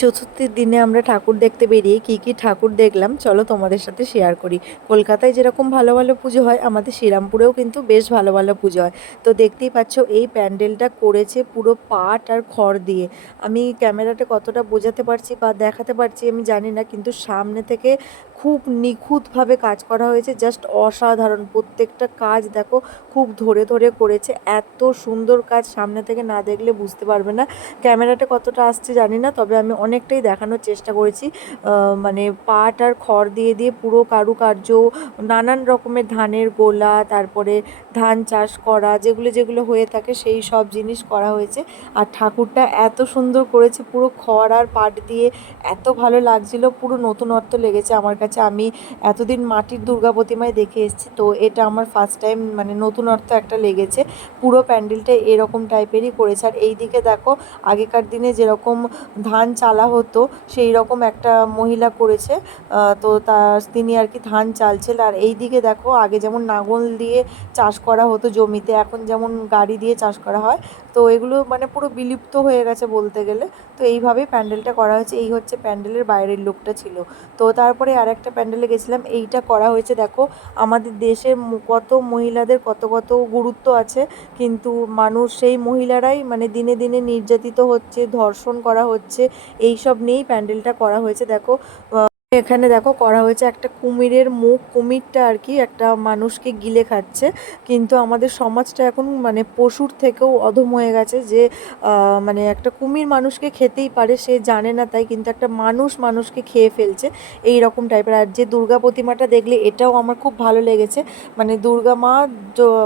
চতুর্থীর দিনে আমরা ঠাকুর দেখতে বেরিয়ে কি কি ঠাকুর দেখলাম, চলো তোমাদের সাথে শেয়ার করি। কলকাতায় যেরকম ভালো ভালো পুজো হয়, আমাদের শ্রীরামপুরেও কিন্তু বেশ ভালো ভালো পুজো হয়। তো দেখতেই পাচ্ছ, এই প্যান্ডেলটা করেছে পুরো পাট আর খড় দিয়ে। আমি ক্যামেরাটা কতটা বোঝাতে পারছি বা দেখাতে পারছি আমি জানি না, কিন্তু সামনে থেকে খুব নিখুঁতভাবে কাজ করা হয়েছে। জাস্ট অসাধারণ, প্রত্যেকটা কাজ দেখো খুব ধরে ধরে করেছে। এত সুন্দর কাজ সামনে থেকে না দেখলে বুঝতে পারবে না। ক্যামেরাটা কতটা আসছে জানি না, তবে আমি অনেকটাই দেখানোর চেষ্টা করেছি। মানে পাট আর খড় দিয়ে দিয়ে পুরো কারুকার্য, নানান রকমের ধানের গোলা, তারপরে ধান চাষ করা, যেগুলো যেগুলো হয়ে থাকে সেই সব জিনিস করা হয়েছে। আর ঠাকুরটা এত সুন্দর করেছে, পুরো খড় আর পাট দিয়ে। এত ভালো লাগছিল, পুরো নতুনত্ব লেগেছে আমার কাছে। আমি এতদিন মাটির দুর্গা প্রতিমায় দেখে এসেছি, তো এটা আমার ফার্স্ট টাইম মানে নতুনত্ব একটা লেগেছে। পুরো প্যান্ডেলটা এরকম টাইপেরই করেছে। আর এই দিকে দেখো, আগেকার দিনে যেরকম ধান চালা হতো, সেই রকম একটা মহিলা করেছে। তো তার, তিনি আর কি ধান চালছেন। আর এই দিকে দেখো, আগে যেমন নাঙল দিয়ে চাষ করা হতো জমিতে, এখন যেমন গাড়ি দিয়ে চাষ করা হয়, তো এগুলো মানে পুরো বিলুপ্ত হয়ে গেছে বলতে গেলে। তো এইভাবেই প্যান্ডেলটা করা হয়েছে। এই হচ্ছে প্যান্ডেলের বাইরের লুকটা ছিল। তো তারপরে আর একটা প্যান্ডেলে গেছিলাম। এইটা করা হয়েছে, দেখো, আমাদের দেশের ম- কত মহিলাদের কত কত গুরুত্ব আছে। কিন্তু মানুষ, সেই মহিলারাই মানে দিনে দিনে নির্যাতিত হচ্ছে, ধর্ষণ করা হচ্ছে। এই সব নিয়েই প্যান্ডেলটা করা হয়েছে। দেখো এখানে দেখো করা হয়েছে একটা কুমিরের মুখ। কুমিরটা আর কি একটা মানুষকে গিলে খাচ্ছে। কিন্তু আমাদের সমাজটা এখন মানে পশুর থেকেও অধম হয়ে গেছে যে মানে একটা কুমির মানুষকে খেতেই পারে, সে জানে না তাই কিন্তু একটা মানুষ মানুষকে খেয়ে ফেলছে এই রকম টাইপের। আর যে দুর্গা প্রতিমাটা দেখলে এটাও আমার খুব ভালো লেগেছে। মানে দুর্গা মা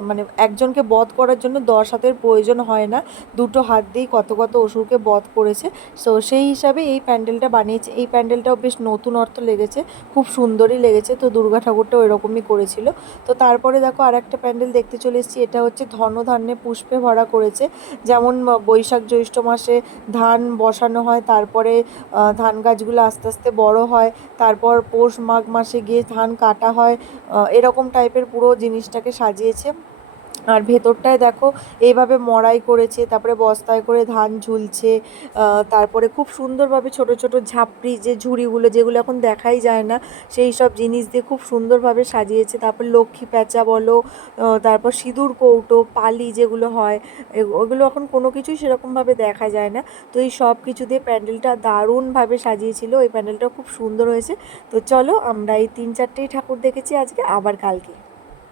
মানে একজনকে বধ করার জন্য দশ হাতের প্রয়োজন হয় না। দুটো হাত দিয়েই কত কত অসুরকে বধ করেছে। সো সেই হিসাবে এই প্যান্ডেলটা বানিয়েছে। এই প্যান্ডেলটাও বেশ নতুন অর্থ লেগেছে, খুব সুন্দরই লেগেছে। তো দুর্গা ঠাকুরটাও এরকমই করেছিল। তো তারপরে দেখো আর একটা প্যান্ডেল দেখতে চলে এসেছি, এটা হচ্ছে ধনধান্যে পুষ্পে ভরা করেছে। যেমন বৈশাখ জ্যৈষ্ঠ মাসে ধান বসানো হয়, তারপরে ধান গাছগুলো আস্তে আস্তে বড় হয়, তারপর পৌষ মাঘ মাসে গিয়ে ধান কাটা হয় এরকম টাইপের পুরো জিনিসটাকে সাজিয়েছে। আর ভেতরটায় দেখো, এইভাবে মড়াই করেছে, তারপরে বস্তায় করে ধান ঝুলছে তারপরে খুব সুন্দরভাবে ছোট ছোট ঝাপড়ি, যে ঝুড়িগুলো যেগুলো এখন দেখাই যায় না, সেই সব জিনিস দিয়ে খুব সুন্দরভাবে সাজিয়েছে। তারপর লক্ষ্মী প্যাঁচা বলো তারপর সিঁদুর, কৌটো, পালি যেগুলো হয় ওগুলো এখন কোনো কিছুই সেরকমভাবে দেখা যায় না। তো এই সব কিছু দিয়ে প্যান্ডেলটা দারুণভাবে সাজিয়েছিল, ওই প্যান্ডেলটা খুব সুন্দর হয়েছে। তো চলো আমরা এই তিন চারটেই ঠাকুর দেখেছি আজকে, আবার কালকে।